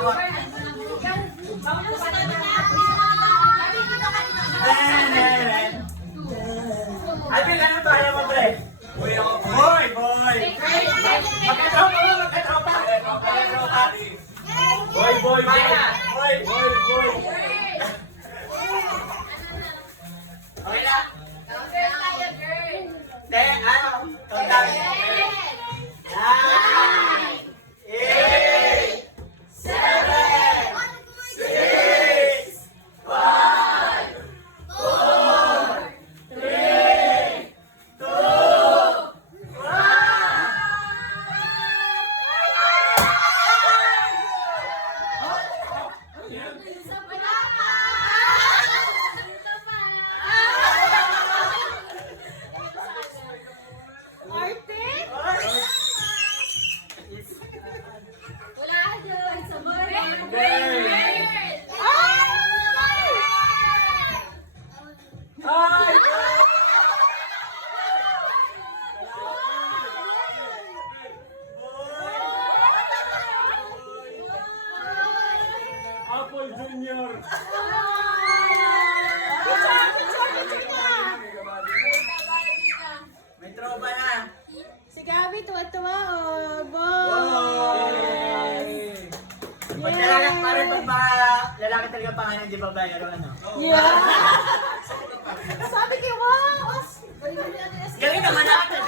hawak. Ay, bilang na tayo mo, pre. Boy, ako. Boy, boy. Magkatropa mo, magkatropa. Boy, boy, boy. Boy, boy, boy. Okay na. Hindi, ano? Tandang. 9, 8, 7, 6, 5, 4, 3, 2, 1. Apple Junior. May tropa na. Si Gabi, tuwa-tuwa, oh. Boy! Pag lalaki pa rin, pag mga lalaki talaga pangalan, di ba ba? Ano? Yeah! Sabi ko, wow! Galing naman natin.